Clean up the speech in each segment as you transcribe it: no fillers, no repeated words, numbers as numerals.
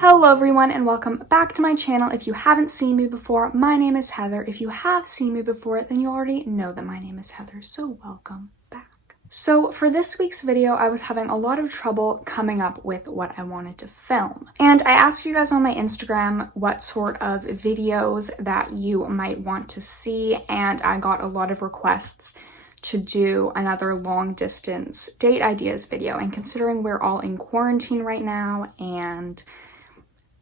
Hello everyone and welcome back to my channel. If you haven't seen me before, my name is Heather. If you have seen me before, then you already know that my name is Heather, so welcome back. So for this week's video, I was having a lot of trouble coming up with what I wanted to film. And I asked you guys on my Instagram what sort of videos that you might want to see, and I got a lot of requests to do another long distance date ideas video. And considering we're all in quarantine right now and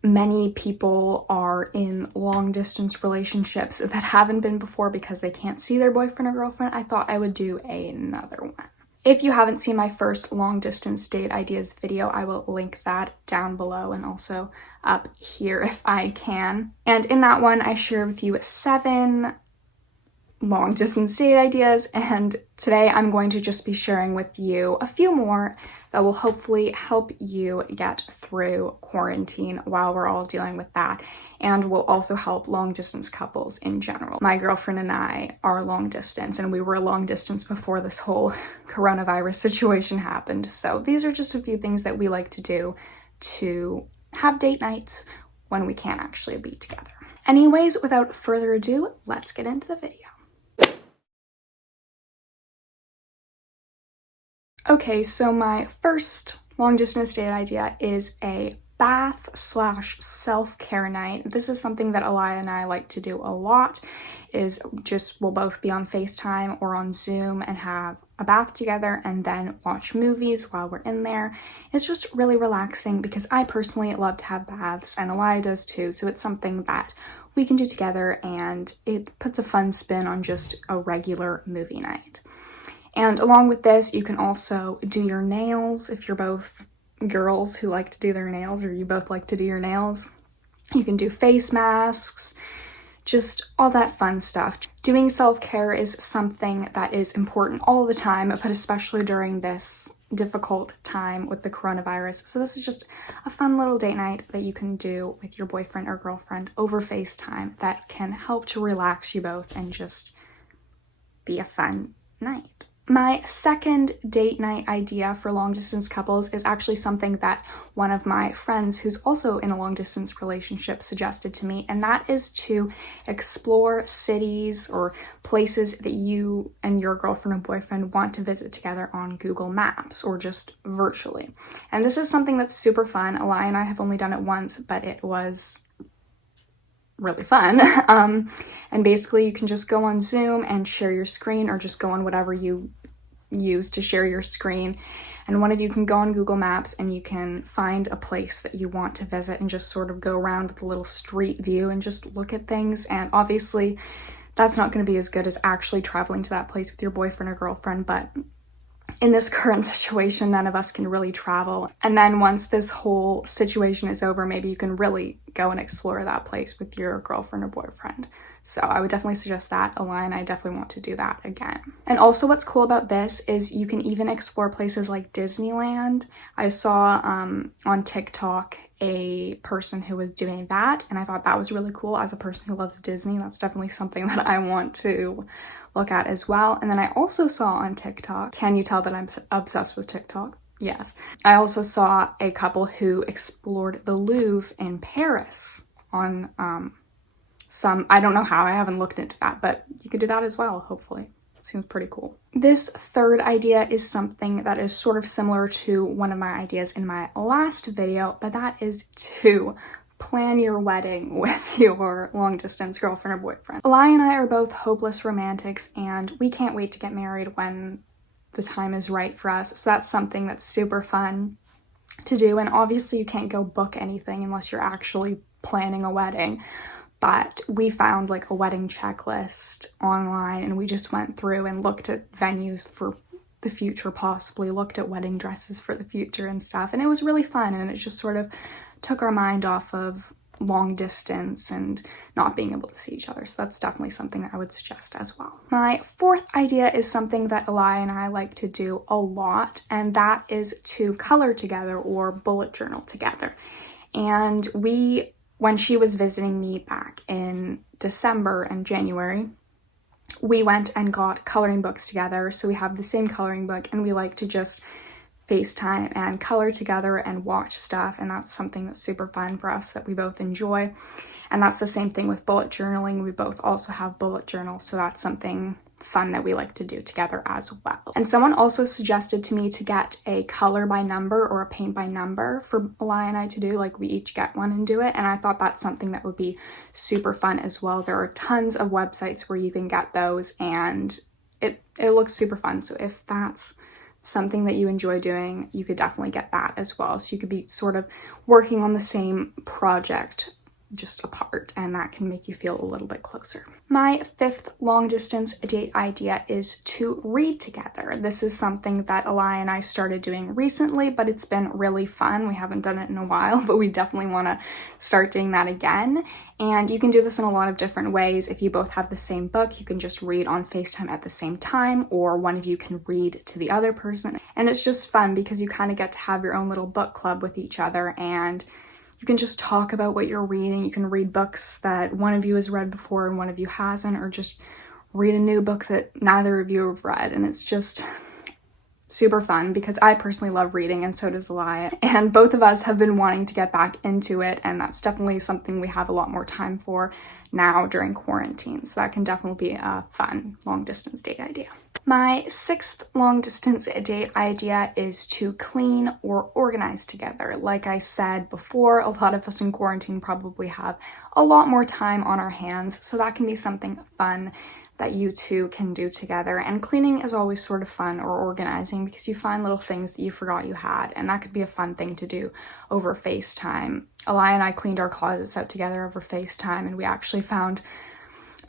many people are in long distance relationships that haven't been before because they can't see their boyfriend or girlfriend, I thought I would do another one. If you haven't seen my first long distance date ideas video, I will link that down below and also up here if I can. And in that one, I share with you 7 long distance date ideas, and today I'm going to just be sharing with you a few more that will hopefully help you get through quarantine while we're all dealing with that, and will also help long distance couples in general. My girlfriend and I are long distance, and we were long distance before this whole coronavirus situation happened, so these are just a few things that we like to do to have date nights when we can't actually be together. Anyways, without further ado, let's get into the video. Okay, so my first long distance date idea is a bath/self-care night. This is something that Aliyah and I like to do a lot, is just we'll both be on FaceTime or on Zoom and have a bath together and then watch movies while we're in there. It's just really relaxing because I personally love to have baths and Aliyah does too, so it's something that we can do together and it puts a fun spin on just a regular movie night. And along with this, you can also do your nails if you're both girls who like to do their nails, or you both like to do your nails. You can do face masks, just all that fun stuff. Doing self-care is something that is important all the time, but especially during this difficult time with the coronavirus. So this is just a fun little date night that you can do with your boyfriend or girlfriend over FaceTime that can help to relax you both and just be a fun night. My second date night idea for long distance couples is actually something that one of my friends who's also in a long distance relationship suggested to me, and that is to explore cities or places that you and your girlfriend or boyfriend want to visit together on Google Maps or just virtually. And this is something that's super fun. Aliyah and I have only done it once, but it was really fun. And basically you can just go on Zoom and share your screen, or just go on whatever you use to share your screen, and one of you can go on Google Maps and you can find a place that you want to visit and just sort of go around with a little street view and just look at things. And obviously that's not going to be as good as actually traveling to that place with your boyfriend or girlfriend, but in this current situation, none of us can really travel. And then once this whole situation is over, maybe you can really go and explore that place with your girlfriend or boyfriend. So I would definitely suggest that. Aliyah and I definitely want to do that again. And also what's cool about this is you can even explore places like Disneyland. I saw on TikTok a person who was doing that, and I thought that was really cool. As a person who loves Disney, that's definitely something that I want to look at as well. And then I also saw on TikTok, can you tell that I'm obsessed with TikTok? Yes. I also saw a couple who explored the Louvre in Paris on I don't know how, I haven't looked into that, but you could do that as well, hopefully. Seems pretty cool. This third idea is something that is sort of similar to one of my ideas in my last video, but that is to plan your wedding with your long distance girlfriend or boyfriend. Aliyah and I are both hopeless romantics, and we can't wait to get married when the time is right for us. So that's something that's super fun to do. And obviously you can't go book anything unless you're actually planning a wedding. But we found like a wedding checklist online, and we just went through and looked at venues for the future, possibly looked at wedding dresses for the future and stuff. And it was really fun, and it just sort of took our mind off of long distance and not being able to see each other. So that's definitely something that I would suggest as well. My fourth idea is something that Aliyah and I like to do a lot, and that is to color together or bullet journal together. And when she was visiting me back in December and January, we went and got coloring books together. So we have the same coloring book, and we like to just FaceTime and color together and watch stuff, and that's something that's super fun for us that we both enjoy. And that's the same thing with bullet journaling. We both also have bullet journals, so that's something fun that we like to do together as well. And someone also suggested to me to get a color by number or a paint by number for Eli and I to do, like we each get one and do it, and I thought that's something that would be super fun as well. There are tons of websites where you can get those, and it looks super fun. So if that's something that you enjoy doing, you could definitely get that as well. So you could be sort of working on the same project just apart, and that can make you feel a little bit closer. My 5th long distance date idea is to read together. This is something that Eli and I started doing recently, but it's been really fun. We haven't done it in a while, but we definitely want to start doing that again. And you can do this in a lot of different ways. If you both have the same book, you can just read on FaceTime at the same time, or one of you can read to the other person. And it's just fun because you kind of get to have your own little book club with each other, and you can just talk about what you're reading. You can read books that one of you has read before and one of you hasn't, or just read a new book that neither of you have read. And it's just super fun because I personally love reading, and so does Eli. And both of us have been wanting to get back into it, and that's definitely something we have a lot more time for now during quarantine. So that can definitely be a fun long distance date idea. My 6th long distance date idea is to clean or organize together. Like I said before, a lot of us in quarantine probably have a lot more time on our hands, so that can be something fun that you two can do together. And cleaning is always sort of fun, or organizing, because you find little things that you forgot you had, and that could be a fun thing to do over FaceTime. Eli and I cleaned our closets out together over FaceTime, and we actually found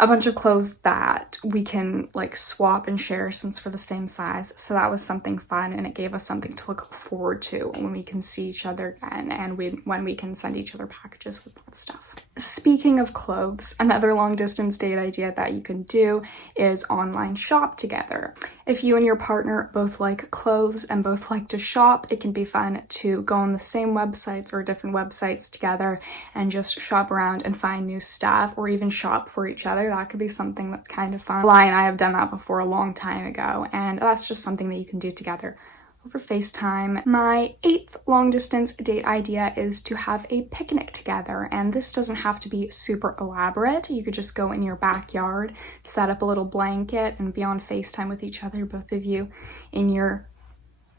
a bunch of clothes that we can like swap and share since we're the same size. So that was something fun, and it gave us something to look forward to when we can see each other again, and when we can send each other packages with that stuff. Speaking of clothes, another long distance date idea that you can do is online shop together. If you and your partner both like clothes and both like to shop, it can be fun to go on the same websites or different websites together and just shop around and find new stuff, or even shop for each other. That could be something that's kind of fun. Eli and I have done that before a long time ago, and that's just something that you can do together over FaceTime. My 8th long distance date idea is to have a picnic together, and this doesn't have to be super elaborate. You could just go in your backyard, set up a little blanket, and be on FaceTime with each other, both of you in your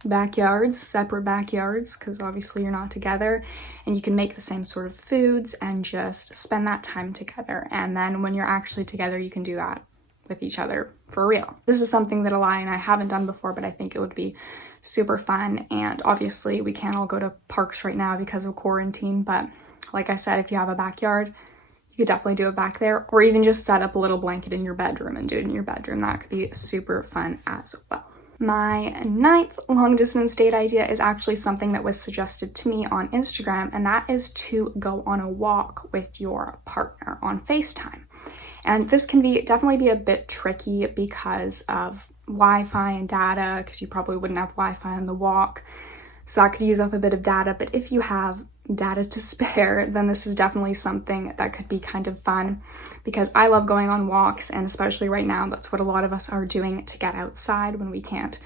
backyards, separate backyards, because obviously you're not together, and you can make the same sort of foods and just spend that time together. And then when you're actually together, you can do that with each other for real. This is something that Eli and I haven't done before, but I think it would be super fun. And obviously we can't all go to parks right now because of quarantine, but like I said, if you have a backyard, you could definitely do it back there, or even just set up a little blanket in your bedroom and do it in your bedroom. That could be super fun as well. My 9th long distance date idea is actually something that was suggested to me on Instagram, and that is to go on a walk with your partner on FaceTime. And this can definitely be a bit tricky because of Wi-Fi and data, because you probably wouldn't have Wi-Fi on the walk. So that could use up a bit of data, but if you have data to spare, then this is definitely something that could be kind of fun, because I love going on walks, and especially right now, that's what a lot of us are doing to get outside when we can't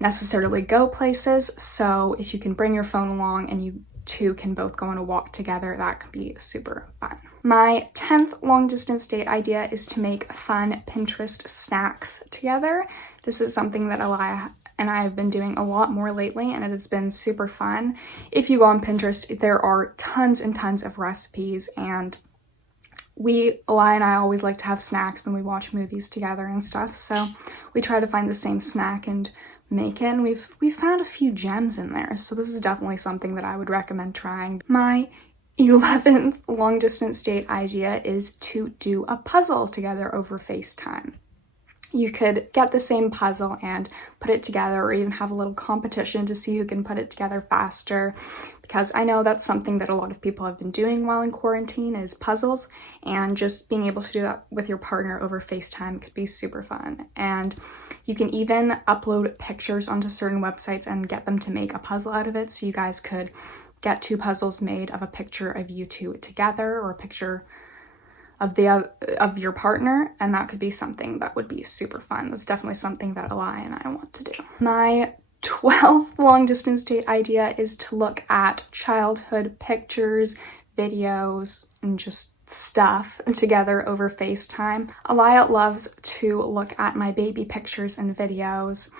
necessarily go places. So if you can bring your phone along and you two can both go on a walk together, that could be super fun. My 10th long distance date idea is to make fun Pinterest snacks together. This is something that Eli and I have been doing a lot more lately, and it has been super fun. If you go on Pinterest, there are tons and tons of recipes, and Eli and I always like to have snacks when we watch movies together and stuff, so we try to find the same snack and make it, and we've found a few gems in there, so this is definitely something that I would recommend trying. My 11th long distance date idea is to do a puzzle together over FaceTime. You could get the same puzzle and put it together, or even have a little competition to see who can put it together faster, because I know that's something that a lot of people have been doing while in quarantine, is puzzles, and just being able to do that with your partner over FaceTime could be super fun. And you can even upload pictures onto certain websites and get them to make a puzzle out of it, so you guys could get 2 puzzles made of a picture of you two together, or a picture of your partner, and that could be something that would be super fun. That's definitely something that Eli and I want to do. My 12th long distance date idea is to look at childhood pictures, videos, and just stuff together over FaceTime. Aliyah loves to look at my baby pictures and videos,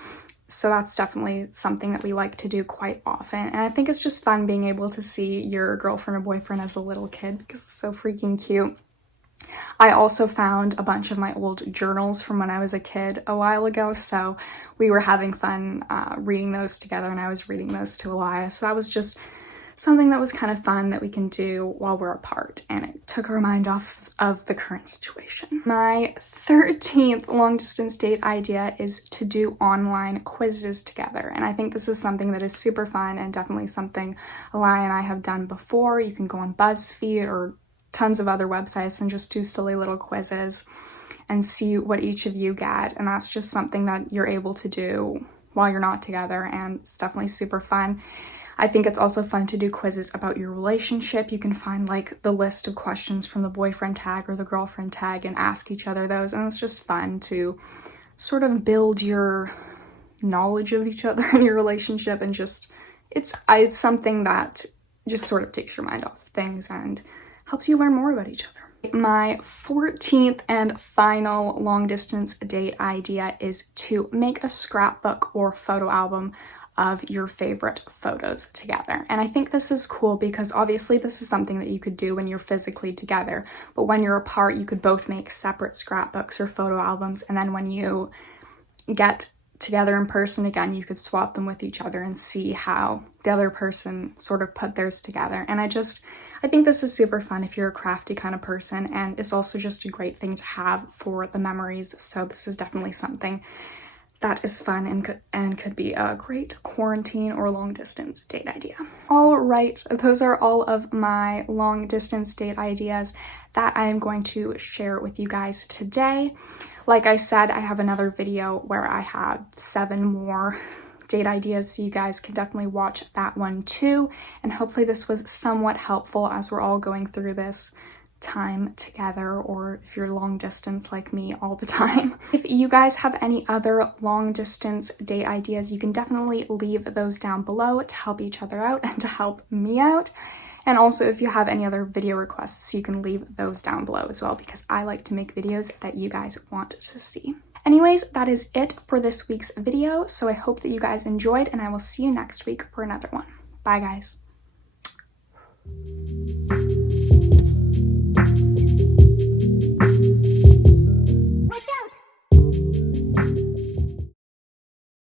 so that's definitely something that we like to do quite often. And I think it's just fun being able to see your girlfriend or boyfriend as a little kid because it's so freaking cute. I also found a bunch of my old journals from when I was a kid a while ago, so we were having fun reading those together, and I was reading those to Aliyah. So that was just something that was kind of fun that we can do while we're apart, and it took our mind off of the current situation. My 13th long distance date idea is to do online quizzes together, and I think this is something that is super fun and definitely something Aliyah and I have done before. You can go on BuzzFeed or tons of other websites and just do silly little quizzes and see what each of you get, and that's just something that you're able to do while you're not together, and it's definitely super fun. I think it's also fun to do quizzes about your relationship. You can find like the list of questions from the boyfriend tag or the girlfriend tag and ask each other those, and it's just fun to sort of build your knowledge of each other and your relationship, and just it's something that just sort of takes your mind off things and helps you learn more about each other. My 14th and final long distance date idea is to make a scrapbook or photo album of your favorite photos together. And I think this is cool because obviously this is something that you could do when you're physically together, but when you're apart, you could both make separate scrapbooks or photo albums, and then when you get together in person again, you could swap them with each other and see how the other person sort of put theirs together. And I think this is super fun if you're a crafty kind of person, and it's also just a great thing to have for the memories. So this is definitely something that is fun and could be a great quarantine or long distance date idea. All right, those are all of my long distance date ideas that I am going to share with you guys today. Like I said, I have another video where I have 7 more date ideas, so you guys can definitely watch that one too. And hopefully this was somewhat helpful as we're all going through this time together, or if you're long distance like me all the time. If you guys have any other long distance date ideas, you can definitely leave those down below to help each other out and to help me out. And also if you have any other video requests, you can leave those down below as well, because I like to make videos that you guys want to see. Anyways, that is it for this week's video, so I hope that you guys enjoyed, and I will see you next week for another one. Bye guys.